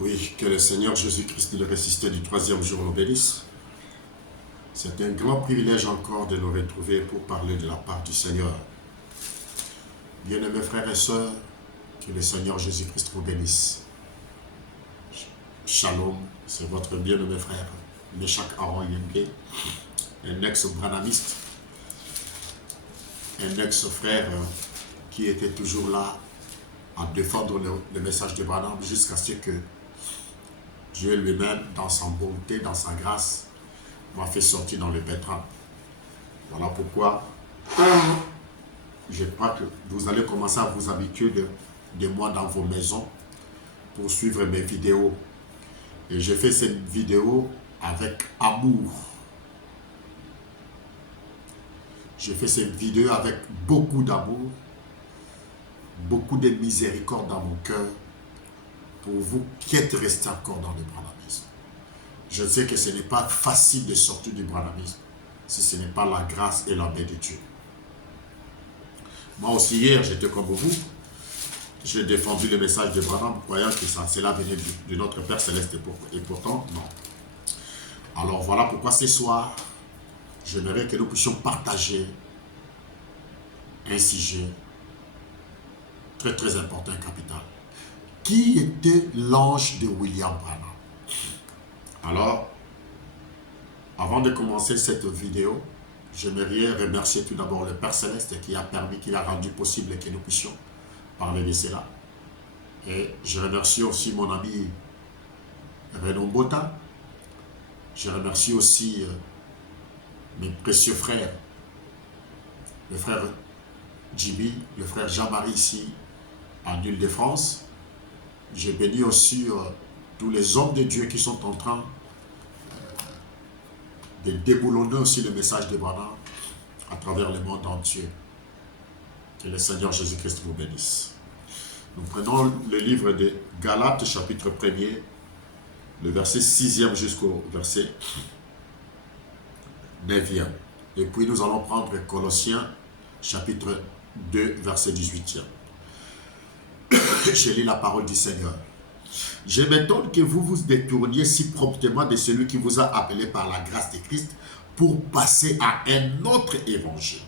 Oui, que le Seigneur Jésus-Christ, le ressuscité du troisième jour, nous bénisse. C'est un grand privilège encore de nous retrouver pour parler de la part du Seigneur. Bien-aimés frères et sœurs, que le Seigneur Jésus-Christ vous bénisse. Shalom, c'est votre bien-aimé frère, Meshach Aaron Yembe, un ex-branamiste, un ex-frère qui était toujours là à défendre le message de Branham jusqu'à ce que Dieu lui-même, dans sa bonté, dans sa grâce, m'a fait sortir dans le pétrin. Voilà pourquoi je crois que vous allez commencer à vous habituer de moi dans vos maisons pour suivre mes vidéos. Et je fais cette vidéo avec amour. Je fais cette vidéo avec beaucoup d'amour, beaucoup de miséricorde dans mon cœur pour vous qui êtes restés encore dans le branhamisme. Je sais que ce n'est pas facile de sortir du branhamisme si ce n'est pas la grâce et la paix de Dieu. Moi aussi hier, j'étais comme vous. J'ai défendu le message de Branham, croyant que cela venait de notre Père Céleste et pourtant, non. Alors voilà pourquoi ce soir, j'aimerais que nous puissions partager un sujet très très important et capital. Qui était l'ange de William Branham? Alors, avant de commencer cette vidéo, j'aimerais remercier tout d'abord le Père Céleste qui a rendu possible que nous puissions parler de cela. Et je remercie aussi mon ami Renon Bota. Je remercie aussi mes précieux frères, le frère Djibi, le frère Jean-Marie ici en Île-de-France. Je bénis aussi tous les hommes de Dieu qui sont en train de déboulonner aussi le message de Branham à travers le monde entier. Que le Seigneur Jésus-Christ vous bénisse. Nous prenons le livre de Galates, chapitre 1er, le verset 6e jusqu'au verset 9e. Et puis nous allons prendre Colossiens, chapitre 2, verset 18e. Je lis la parole du Seigneur. Je m'étonne que vous vous détourniez si promptement de celui qui vous a appelé par la grâce de Christ pour passer à un autre évangile.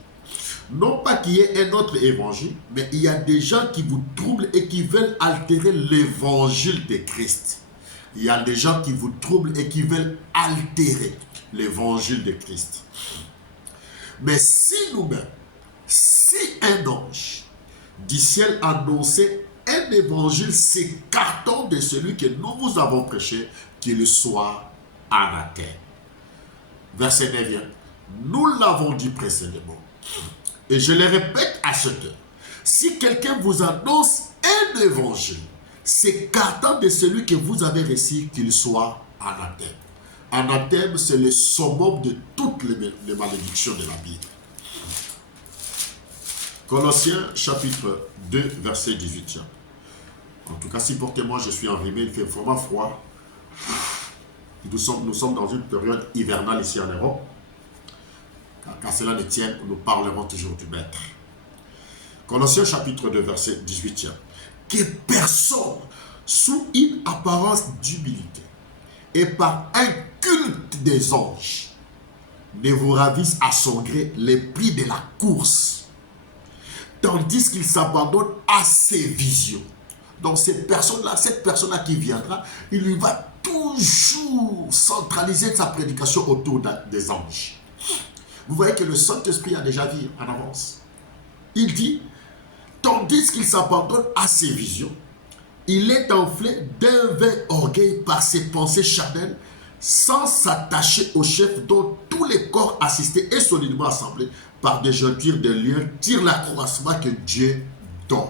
Non pas qu'il y ait un autre évangile, mais il y a des gens qui vous troublent et qui veulent altérer l'évangile de Christ. Il y a des gens qui vous troublent et qui veulent altérer l'évangile de Christ. Mais si nous-mêmes, si un ange du ciel annonçait un évangile s'écartant de celui que nous vous avons prêché, qu'il soit anathème. Verset 9. Nous l'avons dit précédemment. Et je le répète à cette heure. Si quelqu'un vous annonce un évangile s'écartant de celui que vous avez reçu, qu'il soit anathème. Anathème, c'est le summum de toutes les malédictions de la Bible. Colossiens chapitre 2, verset 18. En tout cas, si portez-moi, je suis enrhumé, il fait vraiment froid. Nous sommes dans une période hivernale ici en Europe. Car cela ne tienne, nous parlerons toujours du Maître. Colossiens chapitre 2, verset 18. Que personne, sous une apparence d'humilité et par un culte des anges, ne vous ravisse à son gré les prix de la course, tandis qu'il s'abandonne à ses visions. Donc cette personne-là qui viendra, il lui va toujours centraliser sa prédication autour des anges. Vous voyez que le Saint-Esprit a déjà dit en avance. Il dit, tandis qu'il s'abandonne à ses visions, il est enflé d'un vain orgueil par ses pensées charnelles, sans s'attacher au chef dont tous les corps assistés et solidement assemblés par des jointures de liens tirent l'accroissement que Dieu donne.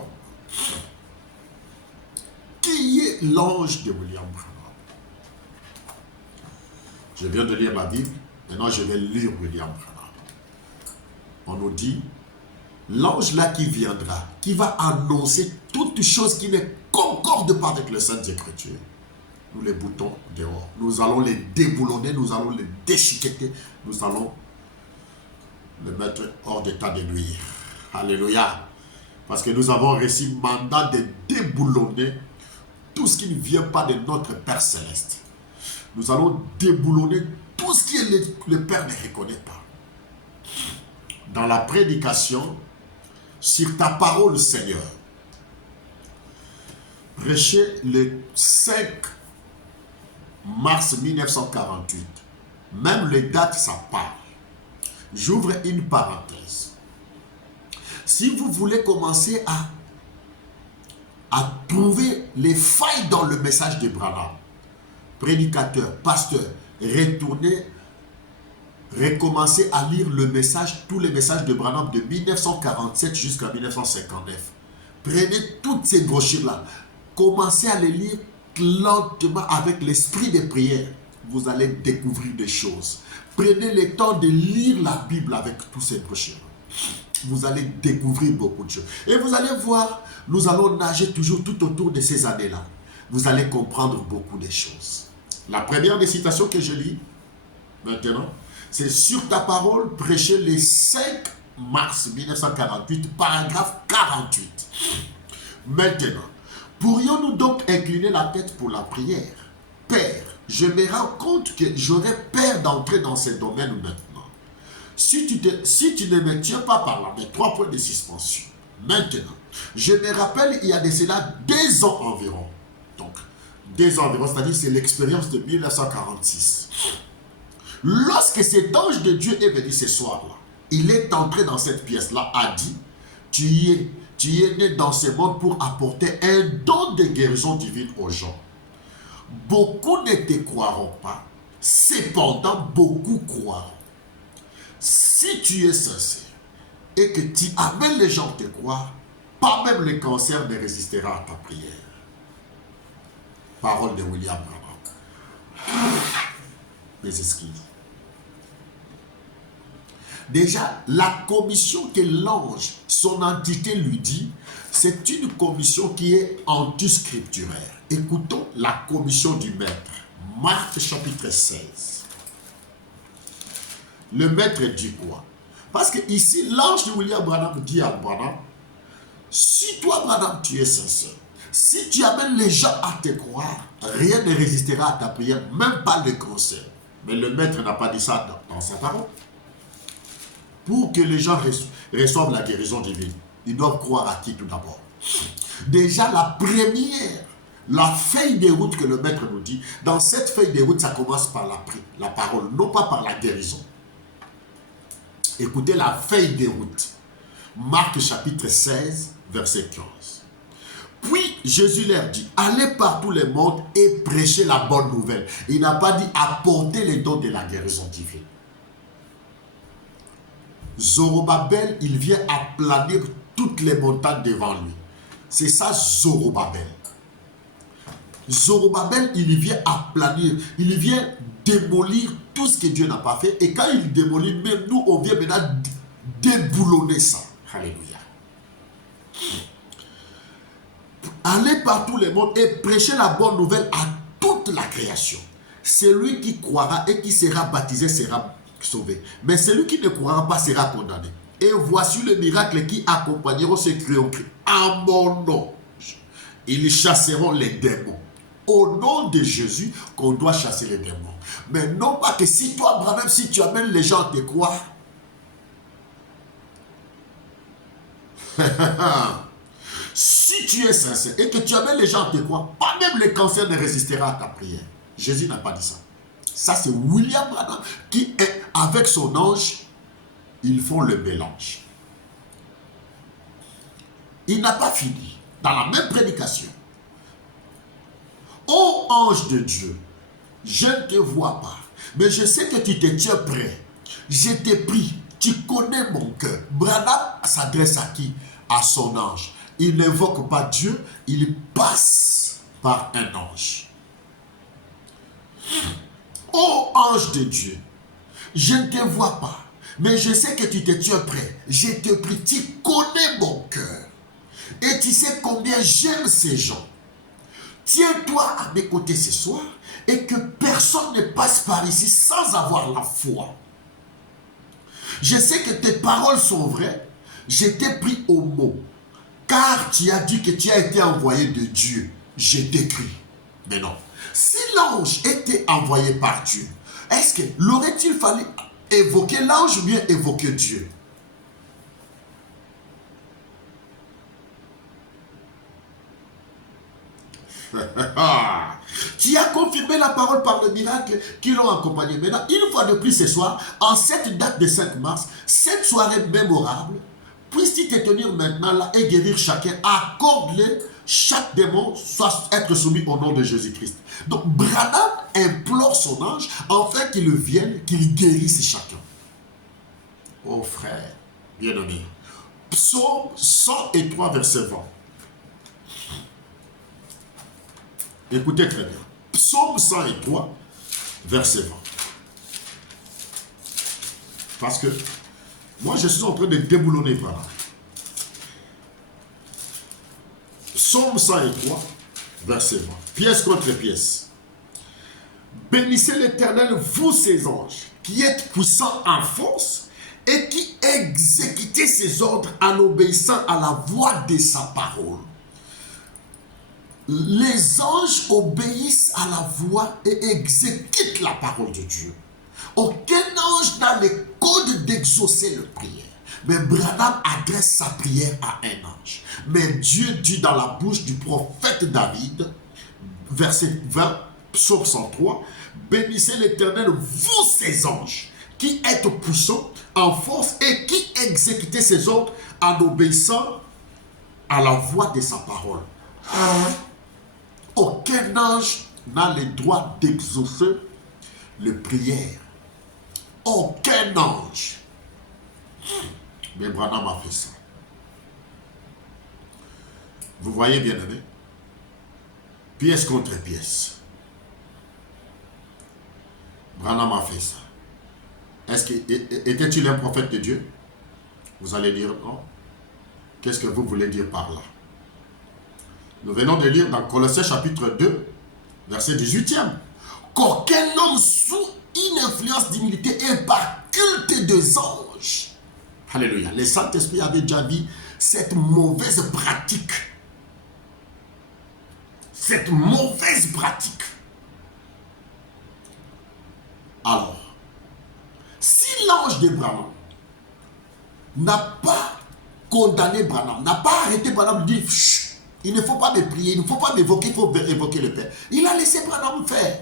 Qui est l'ange de William Branham? Je viens de lire la Bible, maintenant je vais lire William Branham. On nous dit, l'ange là qui viendra, qui va annoncer toutes choses qui ne concordent pas avec les Saintes Écritures. Nous les boutons dehors. Nous allons les déboulonner, nous allons les déchiqueter, nous allons les mettre hors d'état de nuire. Alléluia. Parce que nous avons reçu mandat de déboulonner tout ce qui ne vient pas de notre Père Céleste. Nous allons déboulonner tout ce que le Père ne reconnaît pas. Dans la prédication, sur ta parole, Seigneur, prêché le 5 mars 1948. Même les dates, ça parle. J'ouvre une parenthèse. Si vous voulez commencer à trouver les failles dans le message de Branham, prédicateur, pasteur, retournez, recommencez à lire le message, tous les messages de Branham de 1947 jusqu'à 1959. Prenez toutes ces brochures-là. Commencez à les lire lentement avec l'esprit de prière. Vous allez découvrir des choses. Prenez le temps de lire la Bible avec tous ces brochures. Vous allez découvrir beaucoup de choses. Et vous allez voir, nous allons nager toujours tout autour de ces années-là. Vous allez comprendre beaucoup de choses. La première des citations que je lis maintenant, c'est sur ta parole, prêché le 5 mars 1948, paragraphe 48. Maintenant, pourrions-nous donc incliner la tête pour la prière? Père, je me rends compte que j'aurais peur d'entrer dans ce domaine maintenant. Si tu ne me tiens pas par la main, 3 points de suspension. Maintenant, je me rappelle, il y a de cela 2 ans environ. Donc, 2 ans environ, c'est-à-dire c'est l'expérience de 1946. Lorsque cet ange de Dieu est venu ce soir-là, il est entré dans cette pièce-là, a dit, tu es né dans ce monde pour apporter un don de guérison divine aux gens. Beaucoup ne te croiront pas, cependant beaucoup croiront. Si tu es sincère et que tu amènes les gens à te croire, pas même le cancer ne résistera à ta prière. Parole de William Branham. Mes excuses. Déjà, la commission que l'ange, son entité lui dit, c'est une commission qui est anti-scripturaire. Écoutons la commission du maître. Marc chapitre 16. Le maître dit quoi? Parce que ici, l'ange de William Branham dit à Branham, si toi, Branham, tu es sincère, si tu amènes les gens à te croire, rien ne résistera à ta prière, même pas le cancer. Mais le maître n'a pas dit ça dans sa parole. Pour que les gens reçoivent la guérison divine, ils doivent croire à qui tout d'abord? Déjà, la première, la feuille de route que le maître nous dit, dans cette feuille de route, ça commence par la parole, non pas par la guérison. Écoutez la feuille de route. Marc chapitre 16, verset 15. Puis Jésus leur dit, allez par tout le monde et prêchez la bonne nouvelle. Il n'a pas dit apporter les dons de la guérison divine. Zorobabel, il vient aplanir toutes les montagnes devant lui. C'est ça Zorobabel. Zorobabel, il vient aplanir, il vient démolir tout ce que Dieu n'a pas fait. Et quand il démolit, même nous, on vient maintenant déboulonner ça. Alléluia. Allez par tout le monde et prêchez la bonne nouvelle à toute la création. Celui qui croira et qui sera baptisé sera sauvé. Mais celui qui ne croira pas sera condamné. Et voici le miracle qui accompagneront ceux qui ont cru. À mon nom, ils chasseront les démons. Au nom de Jésus, qu'on doit chasser les démons. Mais non pas que si toi, Branham, si tu amènes les gens à te croire, si tu es sincère et que tu amènes les gens à te croire, pas même le cancer ne résistera à ta prière. Jésus n'a pas dit ça. Ça, c'est William Branham qui est avec son ange, ils font le mélange. Il n'a pas fini. Dans la même prédication. Ô ange de Dieu, je ne te vois pas, mais je sais que tu te tiens prêt. Je t'ai pris, tu connais mon cœur. Branham s'adresse à qui? À son ange. Il n'invoque pas Dieu, il passe par un ange. Ô ange de Dieu, je ne te vois pas, mais je sais que tu te tiens prêt. Je te prie, tu connais mon cœur. Et tu sais combien j'aime ces gens. Tiens-toi à mes côtés ce soir et que personne ne passe par ici sans avoir la foi. Je sais que tes paroles sont vraies. Je t'ai pris au mot. Car tu as dit que tu as été envoyé de Dieu. j'ai décrit. Mais non. Si l'ange était envoyé par Dieu, est-ce que l'aurait-il fallu évoquer l'ange ou bien évoquer Dieu? Qui a confirmé la parole par le miracle qui l'ont accompagné. Maintenant, une fois de plus ce soir, en cette date de 5 mars, cette soirée mémorable, puisse-t-il te tenir maintenant là et guérir chacun, accorde-le, chaque démon soit être soumis au nom de Jésus-Christ. Donc, Branham implore son ange afin qu'il vienne, qu'il guérisse chacun. Oh frère, bien-aimé. Psaume 103, verset 20. Écoutez très bien. Psaume 103, verset 20. Parce que moi, je suis en train de déboulonner par là. Psaume 103, verset 20. Pièce contre pièce. Bénissez l'Éternel, vous ses anges, qui êtes puissants en force et qui exécutez ses ordres en obéissant à la voix de sa parole. Les anges obéissent à la voix et exécutent la parole de Dieu. Aucun ange n'a le code d'exaucer le prière. Mais Branham adresse sa prière à un ange. Mais Dieu dit dans la bouche du prophète David, verset 20, psaume 103, bénissez l'Éternel, vous ses anges, qui êtes puissants en force et qui exécutez ses ordres en obéissant à la voix de sa parole. Aucun ange n'a le droit d'exaucer les prières. Aucun ange. Mais Branham a fait ça. Vous voyez, bien aimé, pièce contre pièce. Branham a fait ça. Est-ce que était-il un prophète de Dieu? Vous allez dire non. Qu'est-ce que vous voulez dire par là? Nous venons de lire dans Colossiens chapitre 2, verset 18e. Qu'aucun homme sous une influence d'humilité et par culte des anges. Alléluia. Le Saint-Esprit avait déjà dit cette mauvaise pratique. Cette mauvaise pratique. Alors, si l'ange de Branham n'a pas condamné Branham, n'a pas arrêté Branham de dire il ne faut pas me prier, il ne faut pas m'évoquer, il faut évoquer le Père. Il a laissé Branham faire.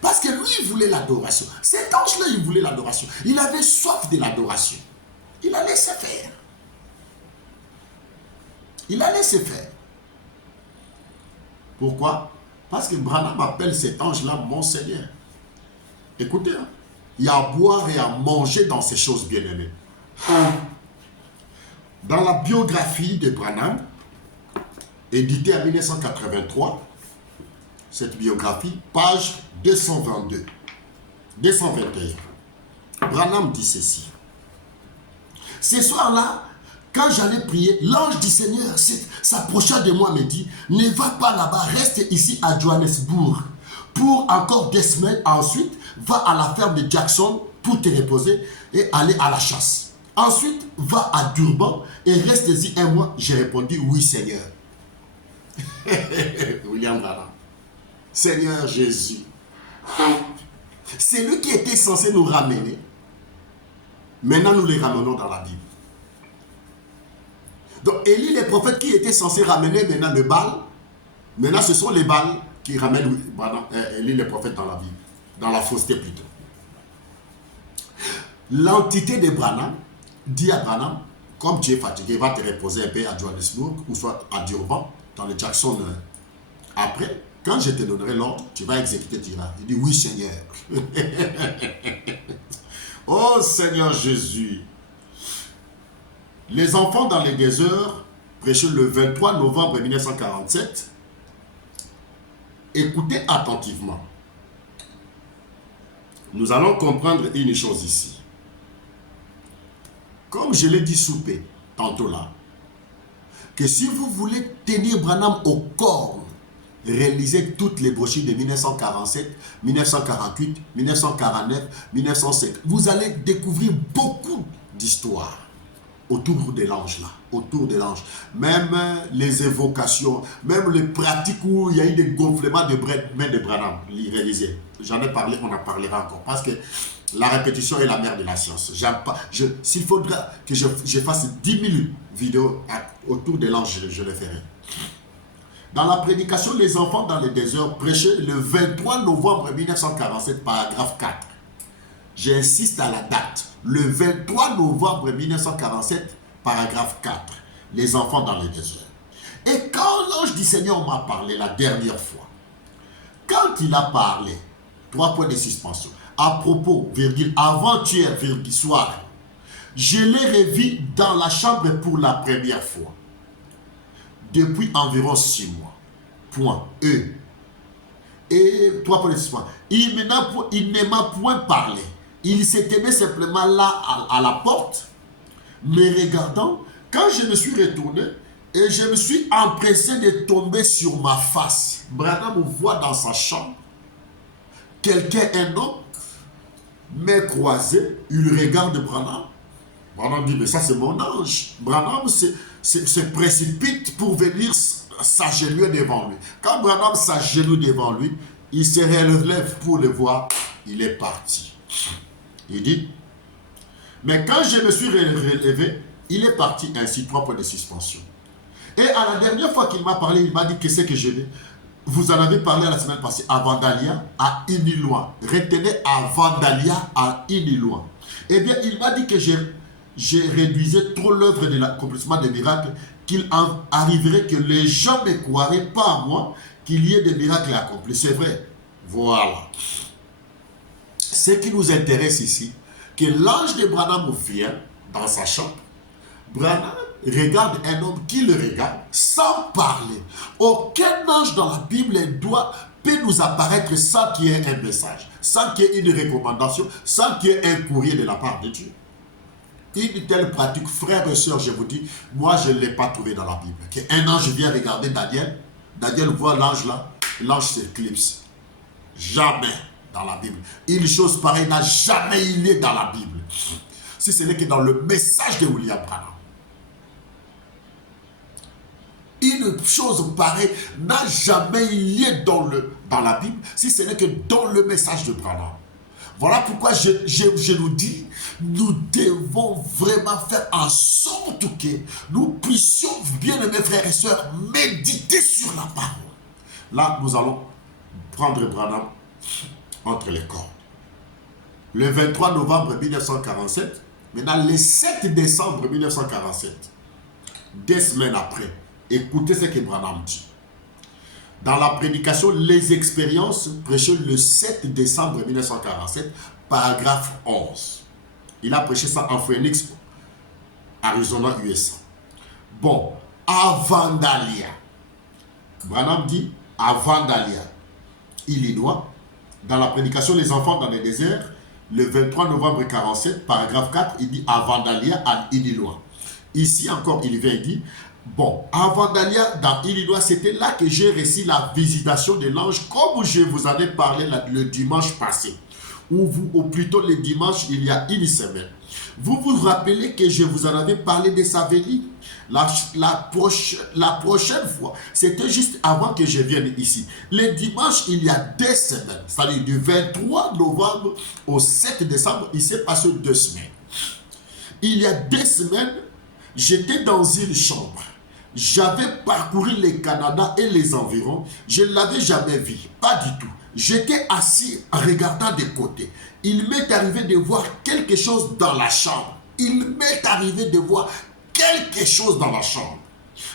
Parce que lui, il voulait l'adoration. Cet ange-là, il voulait l'adoration. Il avait soif de l'adoration. Il a laissé faire. Il a laissé faire. Pourquoi? Parce que Branham appelle cet ange-là mon Seigneur. Écoutez, hein, il y a à boire et à manger dans ces choses bien-aimées. Dans la biographie de Branham, éditée en 1983, cette biographie, page 222, 221, Branham dit ceci. Ce soir-là, quand j'allais prier, l'ange du Seigneur s'approcha de moi et me dit, ne va pas là-bas, reste ici à Johannesburg pour encore des semaines. Ensuite, va à la ferme de Jackson pour te reposer et aller à la chasse. Ensuite, va à Durban et reste-y un mois. J'ai répondu, oui Seigneur. William Branham. Seigneur Jésus. C'est lui qui était censé nous ramener. Maintenant, nous les ramenons dans la Bible. Donc, Élie, les prophètes qui étaient censés ramener maintenant le Baal, maintenant ce sont les Baals qui ramènent Élie, les prophètes dans la Bible, dans la fausseté plutôt. L'entité de Branham dit à Branham, comme tu es fatigué, va te reposer un peu à Johannesburg ou soit à Durban, dans le Jackson. Après, quand je te donnerai l'ordre, tu vas exécuter, tu iras. Il dit, oui Seigneur. Oh Seigneur Jésus. Les enfants dans les désert, prêchés le 23 novembre 1947, écoutez attentivement. Nous allons comprendre une chose ici. Comme je l'ai dit sous paix, tantôt là, que si vous voulez tenir Branham au corps, réalisez toutes les brochures de 1947, 1948, 1949, 1905. Vous allez découvrir beaucoup d'histoires. autour de l'ange là, autour de l'ange. Même les évocations, même les pratiques où il y a eu des gonflements de main de Branham, réalisés. J'en ai parlé, on en parlera encore. Parce que la répétition est la mère de la science. S'il faudra que je fasse 10 000 vidéos autour de l'ange, je le ferai. Dans la prédication, les enfants dans le désert prêchaient le 23 novembre 1947, paragraphe 4. J'insiste à la date. Le 23 novembre 1947, paragraphe 4. Les enfants dans le désert. Et quand l'ange du Seigneur m'a parlé la dernière fois, quand il a parlé, 3 points de suspension, à propos, virgule, avant-hier, virgule, soir, je l'ai revu dans la chambre pour la première fois. Depuis environ 6 mois. Point. Et 3 points de suspension. Il ne m'a point parlé. Il s'est tenu simplement là à la porte, me regardant. Quand je me suis retourné, et je me suis empressé de tomber sur ma face. Branham me voit dans sa chambre. Quelqu'un, un homme, m'est croisé. Il regarde Branham. Branham dit, mais ça c'est mon ange. Branham se précipite pour venir s'agenouiller devant lui. Quand Branham s'agenouille devant lui, il se relève pour le voir. Il est parti. Il dit, mais quand je me suis relevé, il est parti ainsi, 3 points de suspension. Et à la dernière fois qu'il m'a parlé, il m'a dit, qu'est-ce que je vais. Vous en avez parlé la semaine passée, à Vandalia, à Iniloan. Retenez, à Vandalia, à Iniloan. Eh bien, il m'a dit que j'ai réduisé trop l'œuvre de l'accomplissement des miracles, qu'il arriverait que les gens ne croiraient pas à moi, qu'il y ait des miracles accomplis. C'est vrai. Voilà. Ce qui nous intéresse ici, que l'ange de Branham vient dans sa chambre. Branham regarde un homme qui le regarde sans parler. Aucun ange dans la Bible peut nous apparaître sans qu'il y ait un message, sans qu'il y ait une recommandation, sans qu'il y ait un courrier de la part de Dieu. Une telle pratique, frères et sœurs, je vous dis, moi je ne l'ai pas trouvé dans la Bible. Qu'un ange vient regarder Daniel, Daniel voit l'ange là, l'ange s'éclipse. Jamais dans la Bible. Une chose pareille n'a jamais eu lieu dans la Bible. Si ce n'est que dans le message de William Branham. Une chose pareille n'a jamais eu lieu dans la Bible, si ce n'est que dans le message de Branham. Voilà pourquoi je nous dis, nous devons vraiment faire en sorte que nous puissions, bien aimés frères et sœurs, méditer sur la parole. Là, nous allons prendre Branham entre les cordes. Le 23 novembre 1947, maintenant le 7 décembre 1947, 2 semaines après, écoutez ce que Branham dit. Dans la prédication Les expériences, prêchée le 7 décembre 1947, paragraphe 11. Il a prêché ça en Phoenix, Arizona, USA. Bon, à Vandalia. Branham dit à Vandalia, Illinois, dans la prédication Les enfants dans le désert, le 23 novembre 1947, paragraphe 4, il dit à Vandalia, à Illinois. Ici encore, il vient et dit, bon, à Vandalia, dans Illinois, c'était là que j'ai reçu la visitation de l'ange, comme je vous en ai parlé le dimanche passé, ou plutôt le dimanche, il y a une semaine. Vous vous rappelez que je vous en avais parlé de sa venue? La prochaine fois, c'était juste avant que je vienne ici. Le dimanche, il y a 2 semaines, c'est-à-dire du 23 novembre au 7 décembre, il s'est passé 2 semaines. Il y a 2 semaines, j'étais dans une chambre. J'avais parcouru le Canada et les environs. Je ne l'avais jamais vu, pas du tout. J'étais assis en regardant de côté. Il m'est arrivé de voir quelque chose dans la chambre. Il m'est arrivé de voir quelque chose dans la chambre.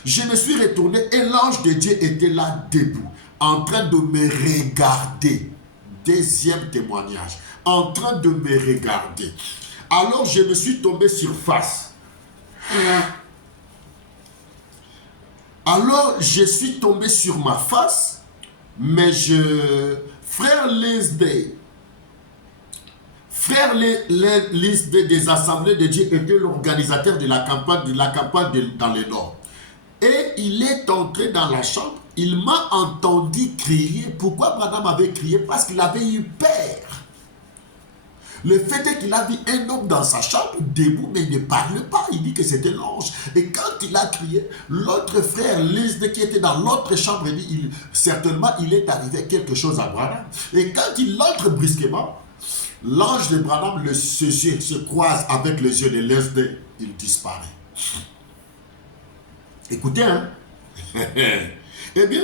Je me suis retourné et l'ange de Dieu était là debout, en train de me regarder. 2e témoignage, en train de me regarder. Alors je me suis tombé sur face. Alors je suis tombé sur ma face, mais frère Lisbeth des Assemblées de Dieu était l'organisateur de la campagne dans le Nord. Et il est entré dans la chambre, il m'a entendu crier. Pourquoi Branham avait crié? Parce qu'il avait eu peur. Le fait est qu'il a vu un homme dans sa chambre, debout, mais il ne parle pas. Il dit que c'était l'ange. Et quand il a crié, l'autre frère, Lesde, qui était dans l'autre chambre, dit, certainement, il est arrivé quelque chose à Branham. Et quand il entre brusquement, l'ange de Branham, ses yeux se croise avec les yeux de Lesde, il disparaît. Écoutez, hein. Eh bien,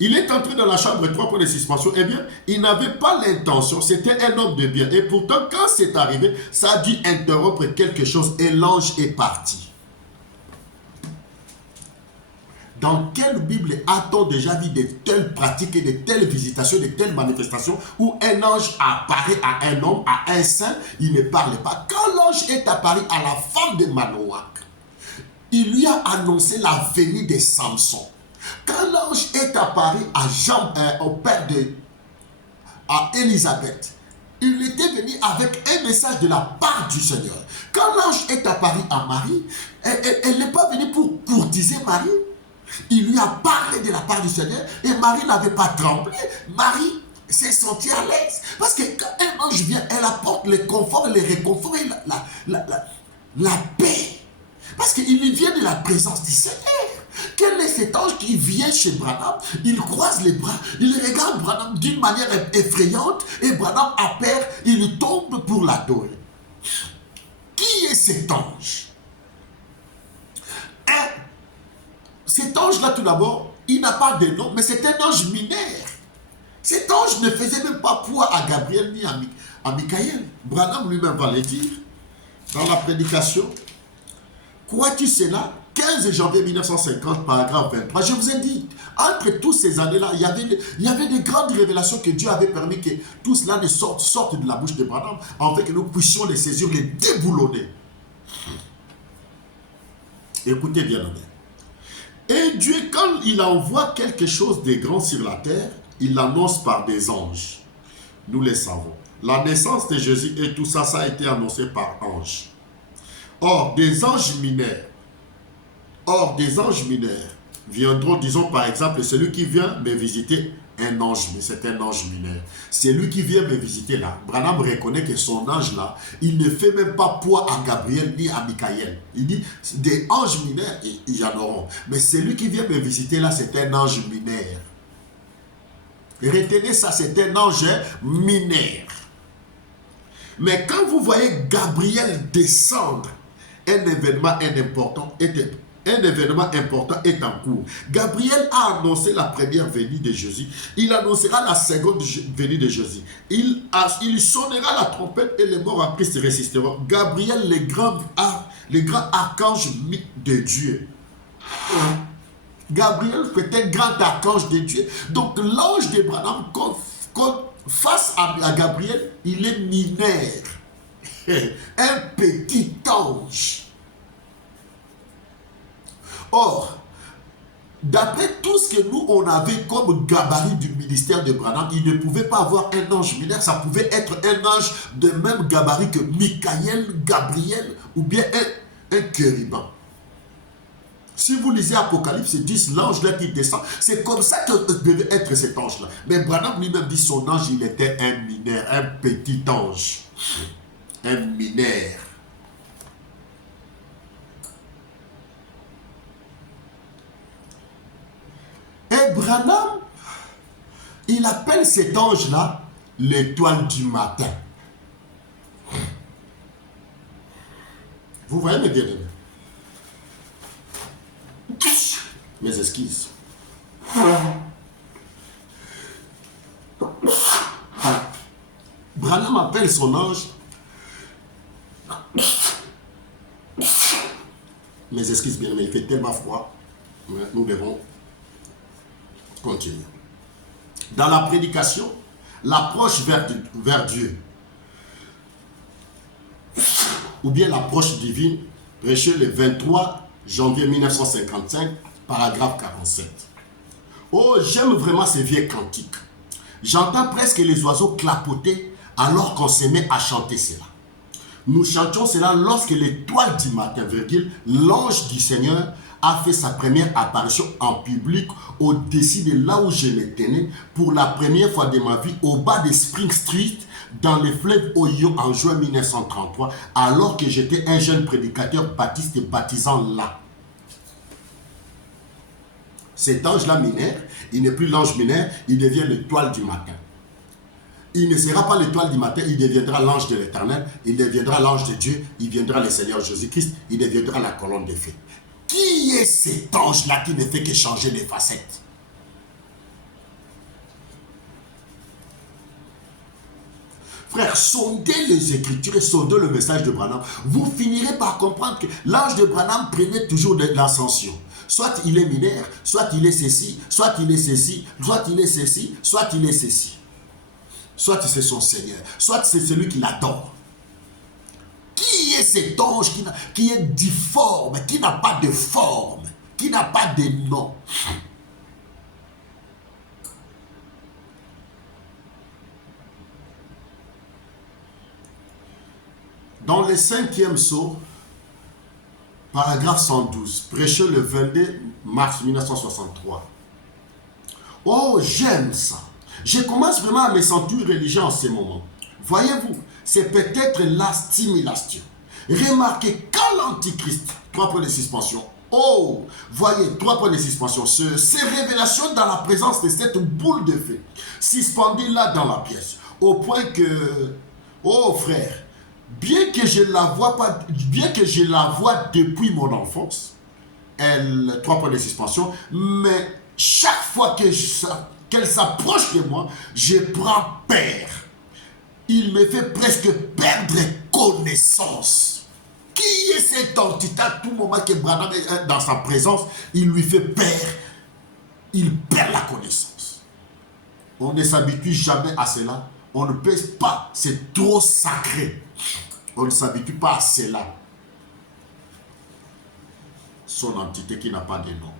il est entré dans la chambre, 3 points de suspension. Eh bien, il n'avait pas l'intention, c'était un homme de bien. Et pourtant, quand c'est arrivé, ça a dû interrompre quelque chose et l'ange est parti. Dans quelle Bible a-t-on déjà vu de telles pratiques et de telles visitations, de telles manifestations où un ange apparaît à un homme, à un saint, il ne parle pas. Quand l'ange est apparu à la femme de Manoach, il lui a annoncé la venue de Samson. Quand l'ange est apparu à au père à Élisabeth, il était venu avec un message de la part du Seigneur. Quand l'ange est apparu à Marie, elle n'est pas venue pour courtiser Marie. Il lui a parlé de la part du Seigneur et Marie n'avait pas tremblé. Marie s'est sentie à l'aise. Parce que quand un ange vient, elle apporte le confort, le réconfort et la paix. Parce qu'il vient de la présence du Seigneur. Quel est cet ange qui vient chez Branham? Il croise les bras, il regarde Branham d'une manière effrayante et Branham a peur, il tombe pour l'adorer. Qui est cet ange? Cet ange-là, tout d'abord, il n'a pas de nom, mais c'est un ange mineur. Cet ange ne faisait même pas poids à Gabriel ni à Michael. Branham lui-même va le dire dans la prédication. Crois-tu cela? 15 janvier 1950, paragraphe 23. Je vous ai dit, entre toutes ces années-là, il y avait des grandes révélations que Dieu avait permis que tout cela ne sorte de la bouche de Branham, afin que nous puissions les saisir, les déboulonner. Écoutez bien, amen. Et Dieu, quand il envoie quelque chose de grand sur la terre, il l'annonce par des anges. Nous le savons. La naissance de Jésus et tout ça, ça a été annoncé par ange. Or, des anges mineurs viendront, disons par exemple, celui qui vient me visiter, un ange, mais c'est un ange mineur. C'est lui qui vient me visiter là. Branham reconnaît que son ange là, il ne fait même pas poids à Gabriel ni à Michael. Il dit, des anges mineurs, il y en auront. Mais celui qui vient me visiter là, c'est un ange mineur. Retenez ça, c'est un ange mineur. Mais quand vous voyez Gabriel descendre, un événement important est en cours. Gabriel a annoncé la première venue de Jésus. Il annoncera la seconde venue de Jésus. Il sonnera la trompette et les morts en Christ résisteront. Gabriel, le grand archange de Dieu. Gabriel est un grand archange de Dieu. Donc l'ange de Branham, face à Gabriel, il est mineur. Un petit ange. Or, d'après tout ce que nous, on avait comme gabarit du ministère de Branham, il ne pouvait pas avoir un ange mineur, ça pouvait être un ange de même gabarit que Michael, Gabriel, ou bien un chérubin. Si vous lisez Apocalypse 10, l'ange là qui descend, c'est comme ça que devait être cet ange-là. Mais Branham lui-même dit son ange, il était un mineur, un petit ange. Un mineur. Et Branham, il appelle cet ange-là l'étoile du matin. Vous voyez mes bien-aimés? Mes esquisses. Branham appelle son ange. Mes esquisses bien-aimés, il fait tellement froid. Nous devons continuer. Dans la prédication, l'approche vers Dieu, ou bien l'approche divine, prêchée le 23 janvier 1955, paragraphe 47. Oh, j'aime vraiment ces vieux cantiques. J'entends presque les oiseaux clapoter alors qu'on se met à chanter cela. Nous chantions cela lorsque l'étoile du matin, l'ange du Seigneur a fait sa première apparition en public au-dessus de là où je me tenais pour la première fois de ma vie au bas de Spring Street dans les fleuves Ohio en juin 1933, alors que j'étais un jeune prédicateur baptiste et baptisant là. Cet ange-là mineur, il n'est plus l'ange mineur, il devient l'étoile du matin. Il ne sera pas l'étoile du matin, il deviendra l'ange de l'Éternel, il deviendra l'ange de Dieu, il viendra le Seigneur Jésus-Christ, il deviendra la colonne de feu. Qui est cet ange-là qui ne fait que changer les facettes? Frère, sondez les Écritures et sondez le message de Branham. Vous finirez par comprendre que l'ange de Branham prenait toujours de l'ascension. Soit il est mineur, soit il est ceci, soit il est ceci, soit il est ceci, soit il est ceci. Soit c'est son Seigneur, soit c'est celui qui l'adore. Qui est cet ange qui est difforme, qui n'a pas de forme, qui n'a pas de nom? Dans le 5e sceau, paragraphe 112, prêché le 22 mars 1963. Oh, j'aime ça. Je commence vraiment à me sentir religieux en ce moment. Voyez-vous, c'est peut-être la stimulation. Remarquez, quand l'Antichrist, 3 points de suspension, oh, voyez, 3 points de suspension, ces révélations dans la présence de cette boule de feu, suspendue là dans la pièce, au point que, oh frère, bien que je la vois pas, bien que je la vois depuis mon enfance, 3 points de suspension, mais chaque fois qu'elle s'approche de moi, je prends peur. Il me fait presque perdre connaissance. Qui est cette entité? À tout moment que Branham est dans sa présence, il lui fait peur. Il perd la connaissance. On ne s'habitue jamais à cela. On ne peut pas. C'est trop sacré. On ne s'habitue pas à cela. Son entité qui n'a pas de nom.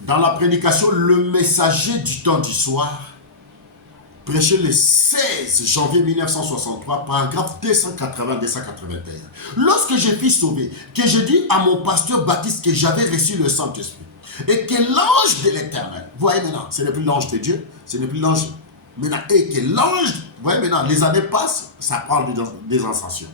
Dans la prédication, le messager du temps du soir, prêché le 16 janvier 1963, paragraphe 280-281. Lorsque je fus sauvé, que je dis à mon pasteur Baptiste que j'avais reçu le Saint-Esprit, et que l'ange de l'Éternel, voyez maintenant, ce n'est plus l'ange de Dieu, ce n'est plus l'ange, maintenant, et que l'ange, voyez maintenant, les années passent, ça parle des ascensions.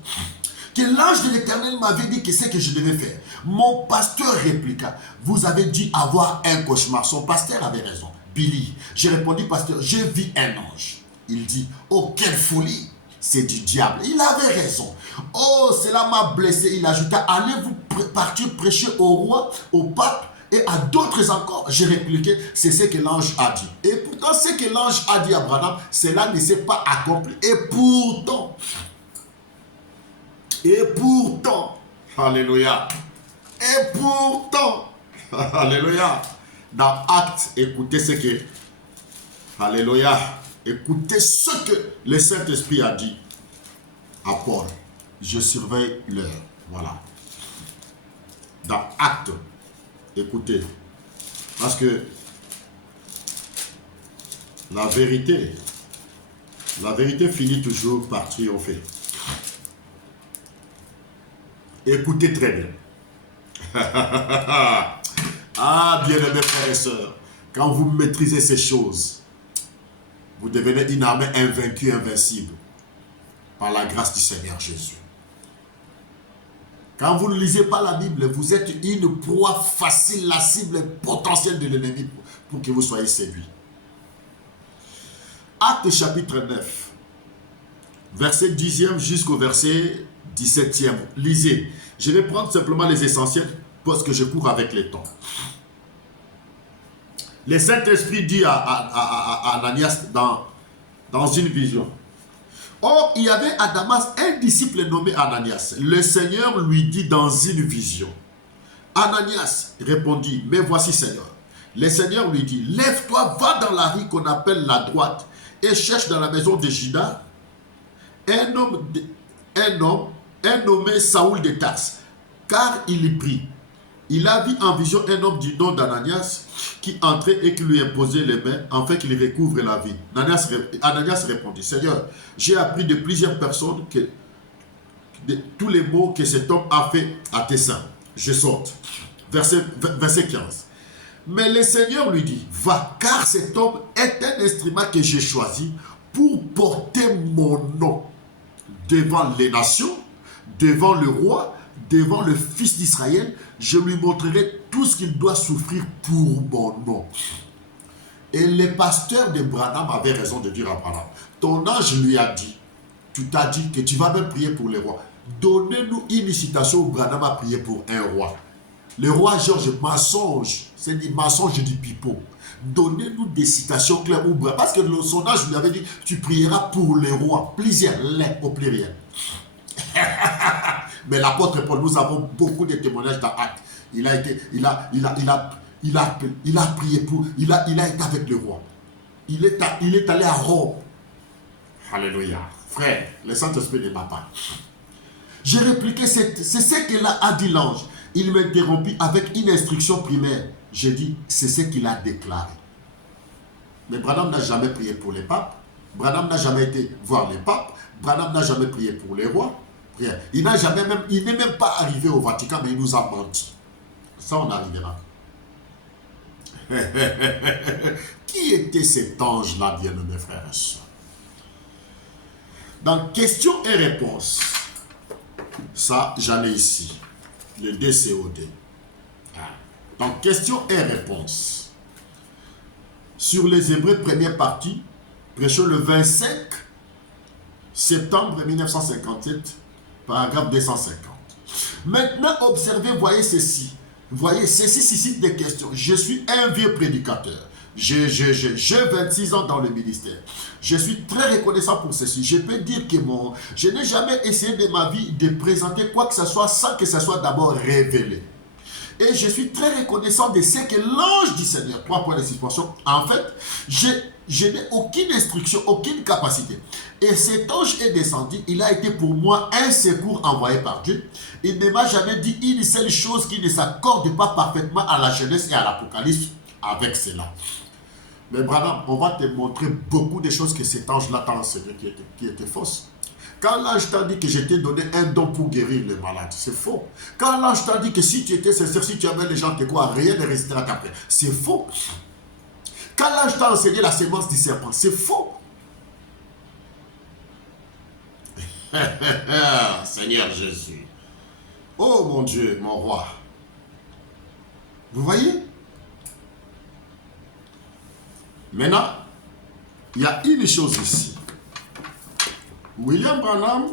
Que l'ange de l'Éternel m'avait dit que c'est que je devais faire. Mon pasteur répliqua, vous avez dû avoir un cauchemar. Son pasteur avait raison. Billy, j'ai répondu, pasteur, j'ai vu un ange. Il dit, oh quelle folie, c'est du diable. Il avait raison. Oh, cela m'a blessé. Il ajouta, allez-vous partir prêcher au roi, au pape et à d'autres encore. J'ai répliqué, c'est ce que l'ange a dit. Et pourtant, ce que l'ange a dit à Branham, cela ne s'est pas accompli. Et pourtant, alléluia, alléluia, dans Actes, écoutez ce que, alléluia, écoutez ce que le Saint-Esprit a dit à Paul. Je surveille l'heure, voilà. Dans Actes, écoutez, parce que la vérité finit toujours par triompher. Écoutez très bien. Ah, bien-aimés frères et sœurs, quand vous maîtrisez ces choses, vous devenez une armée invaincue, invincible, par la grâce du Seigneur Jésus. Quand vous ne lisez pas la Bible, vous êtes une proie facile, la cible potentielle de l'ennemi pour que vous soyez séduits. Actes chapitre 9, verset 10e jusqu'au verset 17e. Lisez. Je vais prendre simplement les essentiels parce que je cours avec les temps. Le Saint-Esprit dit à Ananias dans une vision. Or, il y avait à Damas un disciple nommé Ananias. Le Seigneur lui dit dans une vision. Ananias répondit, mais voici Seigneur. Le Seigneur lui dit, lève-toi, va dans la rue qu'on appelle la droite et cherche dans la maison de Judas un homme nommé Saoul de Tarse, car il y prie. Il a vu en vision un homme du nom d'Ananias qui entrait et qui lui imposait les mains afin qu'il recouvre la vie. Ananias répondit, Seigneur, j'ai appris de plusieurs personnes tous les maux que cet homme a fait à tes saints. Je saute. Verset 15. Mais le Seigneur lui dit, va, car cet homme est un instrument que j'ai choisi pour porter mon nom devant les nations, devant le roi, devant le fils d'Israël. Je lui montrerai tout ce qu'il doit souffrir pour mon nom. Et le pasteur de Branham avait raison de dire à Branham, ton ange lui a dit, tu t'as dit que tu vas même prier pour les rois. Donnez-nous une citation où Branham a prié pour un roi. Le roi Georges, mensonge, c'est dit mensonge du pipeau. Donnez-nous des citations claires où Branham, parce que son ange lui avait dit, tu prieras pour les rois, plusieurs, les au pluriel. Mais l'apôtre Paul, nous avons beaucoup de témoignages dans Actes. Il a prié pour, il a été avec le roi. Il est allé à Rome. Alléluia. Frère, le Saint-Esprit ne m'a pas. J'ai répliqué, c'est ce que a dit l'ange. Il m'interrompit avec une instruction primaire. J'ai dit, c'est ce qu'il a déclaré. Mais Branham n'a jamais prié pour les papes. Branham n'a jamais été voir les papes. Branham n'a jamais prié pour les rois. Il n'est même pas arrivé au Vatican, mais il nous a menti. Ça, on arrivera. Qui était cet ange-là, bien-aimés frères et sœurs? Dans questions et réponses, ça, j'en ai ici, le DCOD. Dans questions et réponses, sur les Hébreux, première partie, prêché le 25 septembre 1957, paragraphe 250. Maintenant, observez, voyez ceci. Voyez, ceci suscite des questions. Je suis un vieux prédicateur. J'ai 26 ans dans le ministère. Je suis très reconnaissant pour ceci. Je peux dire que je n'ai jamais essayé de ma vie de présenter quoi que ce soit sans que ce soit d'abord révélé. Et je suis très reconnaissant de ce que l'ange du Seigneur, 3 points de suspension, en fait, je n'ai aucune instruction, aucune capacité. Et cet ange est descendu, il a été pour moi un secours envoyé par Dieu. Il ne m'a jamais dit une seule chose qui ne s'accorde pas parfaitement à la Genèse et à l'Apocalypse avec cela. Mais Branham, on va te montrer beaucoup de choses que cet ange-là t'a enseigné qui étaient fausses. Quand l'ange t'a dit que je t'ai donné un don pour guérir les malades, c'est faux. Quand l'ange t'a dit que si tu étais sincère, si tu avais les gens tes quoi, rien ne restera ta paix, c'est faux. Quand l'ange t'a enseigné la sémence du serpent, c'est faux. Seigneur Jésus. Oh mon Dieu, mon roi. Vous voyez? Maintenant, il y a une chose ici. William Branham,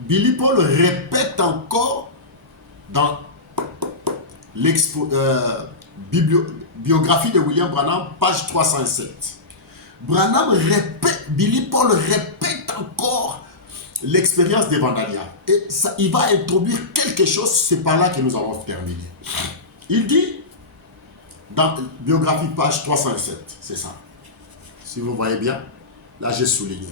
Billy Paul répète encore dans biographie de William Branham, page 307. Branham répète, Billy Paul répète encore l'expérience de Vandalia. Et ça, il va introduire quelque chose, c'est par là que nous allons terminer. Il dit, dans biographie, page 307, c'est ça. Si vous voyez bien, là j'ai souligné.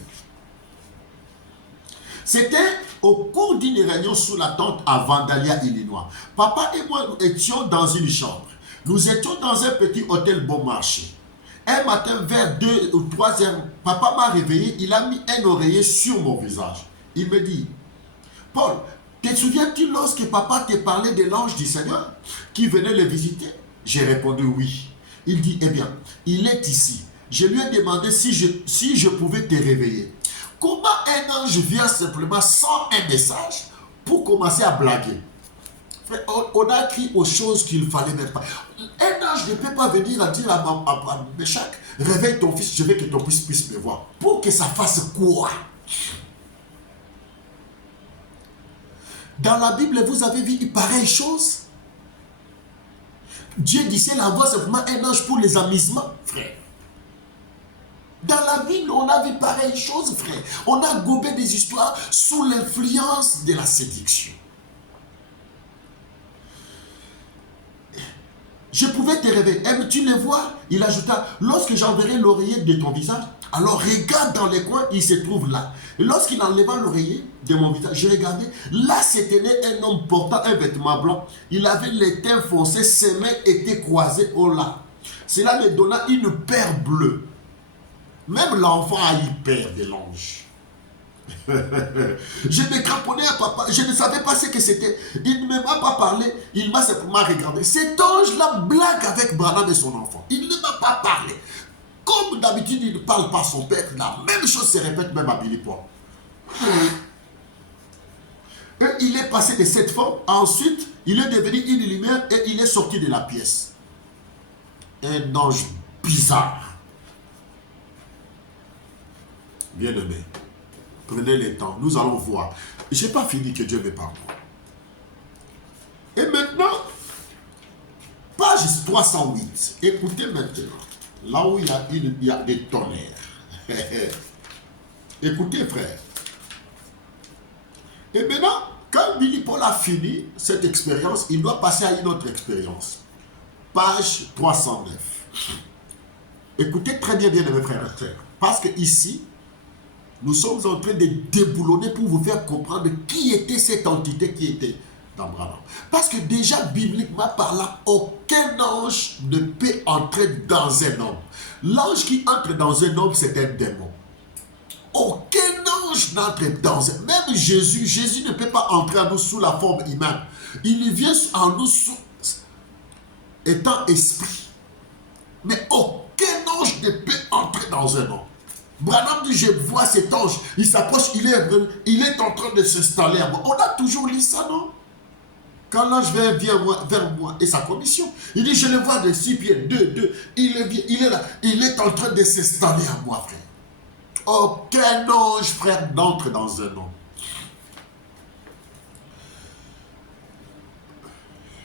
C'était au cours d'une réunion sous la tente à Vandalia, Illinois. Papa et moi nous étions dans une chambre. Nous étions dans un petit hôtel bon marché. Un matin, vers 2 ou 3 heures, papa m'a réveillé, il a mis un oreiller sur mon visage. Il me dit, Paul, te souviens-tu lorsque papa te parlait de l'ange du Seigneur qui venait le visiter? J'ai répondu oui. Il dit, eh bien, il est ici. Je lui ai demandé si je pouvais te réveiller. Comment un ange vient simplement sans un message pour commencer à blaguer? On a écrit aux choses qu'il ne fallait même pas. Un ange ne peut pas venir à dire à Meshach, réveille ton fils, je veux que ton fils puisse me voir. Pour que ça fasse quoi? Dans la Bible, vous avez vu une pareille chose? Dieu disait, il envoie simplement un ange pour les amusements, frère. Dans la Bible, on a vu pareille chose, frère. On a gobé des histoires sous l'influence de la séduction. Je pouvais te réveiller. Et tu le vois, il ajouta, lorsque j'enverrai l'oreiller de ton visage, alors regarde dans les coins, il se trouve là. Et lorsqu'il enleva l'oreiller de mon visage, j'ai regardé, là se tenait un homme portant un vêtement blanc. Il avait les teints foncés, ses mains étaient croisées au là. Cela me donna une paire bleue. Même l'enfant a eu peur de l'ange. Je me cramponnais à papa, je ne savais pas ce que c'était. Il ne m'a pas parlé, il m'a simplement regardé. Cet ange-là blague avec Branham et son enfant. Il ne m'a pas parlé. Comme d'habitude, il ne parle pas à son père, la même chose se répète même à Billy Paul. Et il est passé de cette forme, ensuite, il est devenu une lumière et il est sorti de la pièce. Un ange bizarre. Bien-aimé, prenez le temps, nous allons voir. Je n'ai pas fini, que Dieu me parle. Et maintenant, page 308. Écoutez maintenant, là où il y a des tonnerres. Écoutez, frère. Et maintenant, quand Billy Paul a fini cette expérience, il doit passer à une autre expérience. Page 309. Écoutez très bien, bien, mes frères et sœurs. Parce que ici, nous sommes en train de déboulonner pour vous faire comprendre qui était cette entité qui était dans Branham. Parce que déjà, bibliquement parlant, aucun ange ne peut entrer dans un homme. L'ange qui entre dans un homme, c'est un démon. Aucun ange n'entre dans un... Même Jésus ne peut pas entrer en nous sous la forme humaine. Il vient en nous sous... étant esprit. Mais aucun ange ne peut entrer dans un homme. Branham dit, je vois cet ange, il s'approche, il est en train de s'installer à moi. On a toujours lu ça, non? Quand l'ange vient vers moi, et sa commission, il dit, je le vois de 6 pieds, 2, il est là, il est en train de s'installer à moi, frère. Aucun ange, frère, n'entre dans un homme.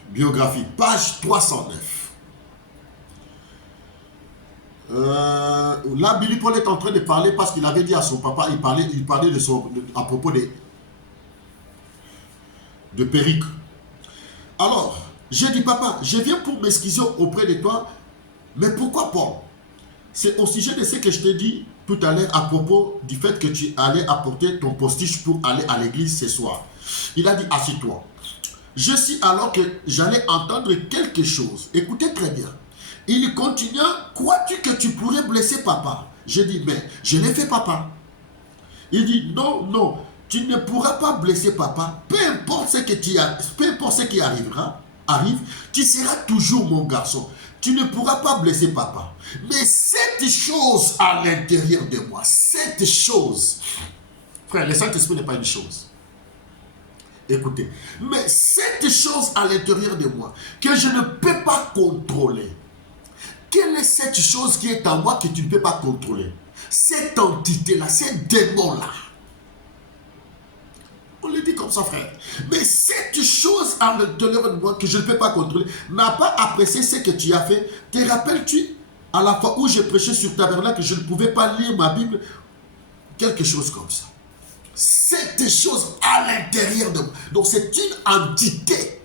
Biographie, page 309. Là, Billy Paul est en train de parler parce qu'il avait dit à son papa, il parlait à propos de Péricle. Alors, j'ai dit, papa, je viens pour m'excuser auprès de toi, mais pourquoi Paul? C'est au sujet de ce que je t'ai dit tout à l'heure à propos du fait que tu allais apporter ton postiche pour aller à l'église ce soir. Il a dit, assis-toi. Je suis alors que j'allais entendre quelque chose. Écoutez très bien. Il continua, crois-tu que tu pourrais blesser papa? J'ai dit, mais je l'ai fait papa. Il dit, non, tu ne pourras pas blesser papa. Peu importe ce qui arrive, tu seras toujours mon garçon. Tu ne pourras pas blesser papa. Mais cette chose à l'intérieur de moi, cette chose, frère, le Saint-Esprit n'est pas une chose. Écoutez, mais cette chose à l'intérieur de moi, que je ne peux pas contrôler, quelle est cette chose qui est en moi que tu ne peux pas contrôler? Cette entité-là, ce démon-là. On le dit comme ça, frère. Mais cette chose à l'intérieur de moi que je ne peux pas contrôler n'a pas apprécié ce que tu as fait. Te rappelles-tu à la fois où j'ai prêché sur Tabernacle que je ne pouvais pas lire ma Bible? Quelque chose comme ça. Cette chose à l'intérieur de moi. Donc c'est une entité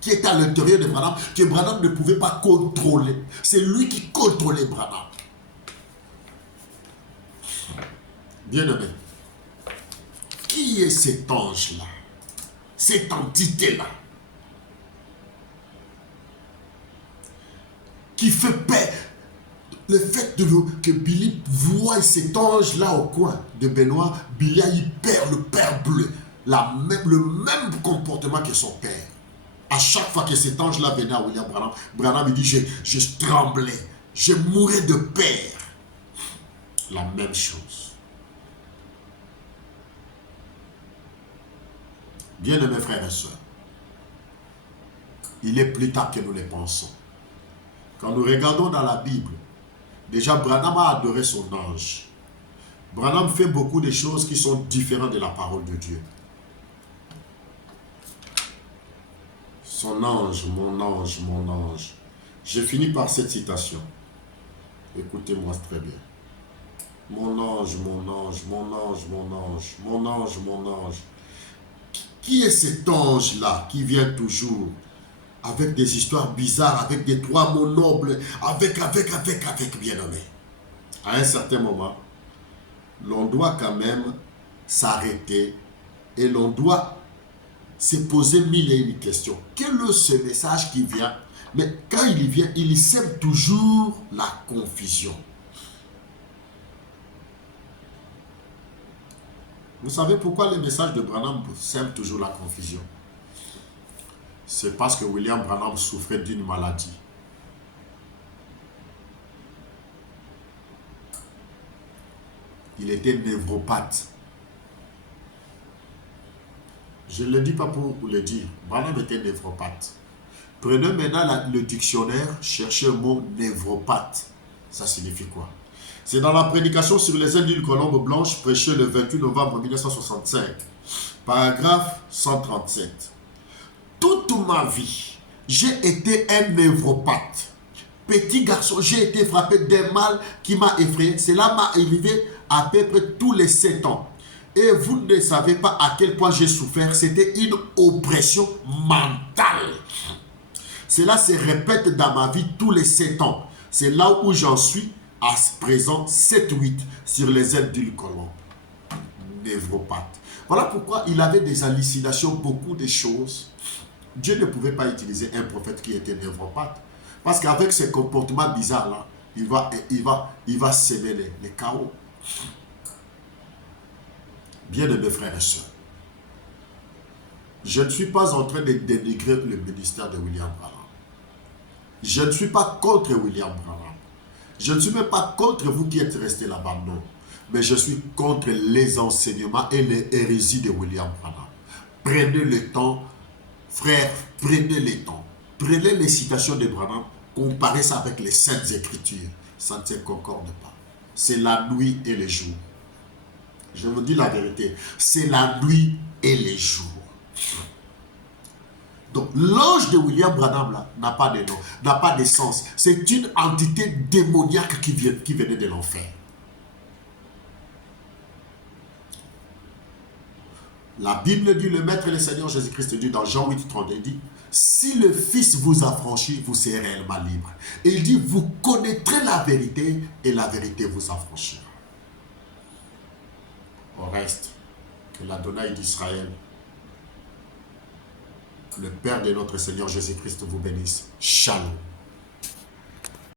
qui est à l'intérieur de Branham, que Branham ne pouvait pas contrôler. C'est lui qui contrôlait Branham. Bien-aimé, qui est cet ange-là? Cette entité-là? Qui fait peur. Le fait que Billy voit cet ange-là au coin de Benoît, Billy a eu peur, le père bleu. Le même comportement que son père. À chaque fois que cet ange-là venait à William Branham, Branham me dit, je tremblais, je mourais de peur. La même chose. Bien-aimés frères et sœurs, il est plus tard que nous le pensons. Quand nous regardons dans la Bible, déjà Branham a adoré son ange. Branham fait beaucoup de choses qui sont différentes de la parole de Dieu. Son ange, mon ange, mon ange. Je finis par cette citation. Écoutez-moi très bien. Mon ange, mon ange, mon ange, mon ange, mon ange, mon ange. Qui est cet ange-là qui vient toujours avec des histoires bizarres, avec des trois mots nobles, avec, bien-aimé? À un certain moment, l'on doit quand même s'arrêter et l'on doit se poser mille et une questions. Quel est ce message qui vient? Mais quand il vient, il sème toujours la confusion. Vous savez pourquoi les messages de Branham sèment toujours la confusion? C'est parce que William Branham souffrait d'une maladie. Il était névropathe. Je ne le dis pas pour vous le dire. Branham était névropathe. Prenez maintenant le dictionnaire, cherchez le mot névropathe. Ça signifie quoi? C'est dans la prédication sur les ailes d'une colombe blanche prêchée le 28 novembre 1965. Paragraphe 137. Toute ma vie, j'ai été un névropathe. Petit garçon, j'ai été frappé d'un mal qui m'a effrayé. Cela m'est arrivé à peu près tous les 7 ans. Et vous ne savez pas à quel point j'ai souffert. C'était une oppression mentale. Cela se répète dans ma vie tous les 7 ans. C'est là où j'en suis à présent 7-8 sur les ailes d'une colombe. Névropathe. Voilà pourquoi il avait des hallucinations, beaucoup de choses. Dieu ne pouvait pas utiliser un prophète qui était névropathe. Parce qu'avec ces comportements bizarres-là, il va semer les chaos. Bien-aimés frères et sœurs, je ne suis pas en train de dénigrer le ministère de William Branham. Je ne suis pas contre William Branham. Je ne suis même pas contre vous qui êtes restés là-bas, non. Mais je suis contre les enseignements et les hérésies de William Branham. Prenez le temps, frères, prenez le temps. Prenez les citations de Branham, comparez ça avec les Saintes Écritures. Ça ne se concorde pas. C'est la nuit et le jour. Je vous dis la vérité. C'est la nuit et les jours. Donc, l'ange de William Branham là n'a pas de nom, n'a pas de sens. C'est une entité démoniaque qui venait de l'enfer. La Bible dit, le Maître et le Seigneur Jésus-Christ dit dans Jean 8:30, il dit, si le Fils vous a franchi, vous serez réellement libre. Et il dit, vous connaîtrez la vérité et la vérité vous affranchira. Au reste, que l'Adonai d'Israël, le Père de notre Seigneur Jésus-Christ vous bénisse. Shalom.